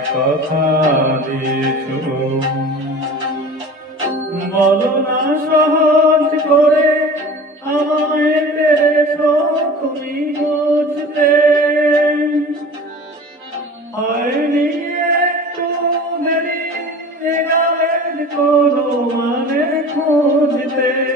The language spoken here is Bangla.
কথা দিত বলো না সহজ করে আমায় পেরেছ তুমি বুঝতে। হয়নি একটু দেরি এগালের কোনো মানে খুঁজতে।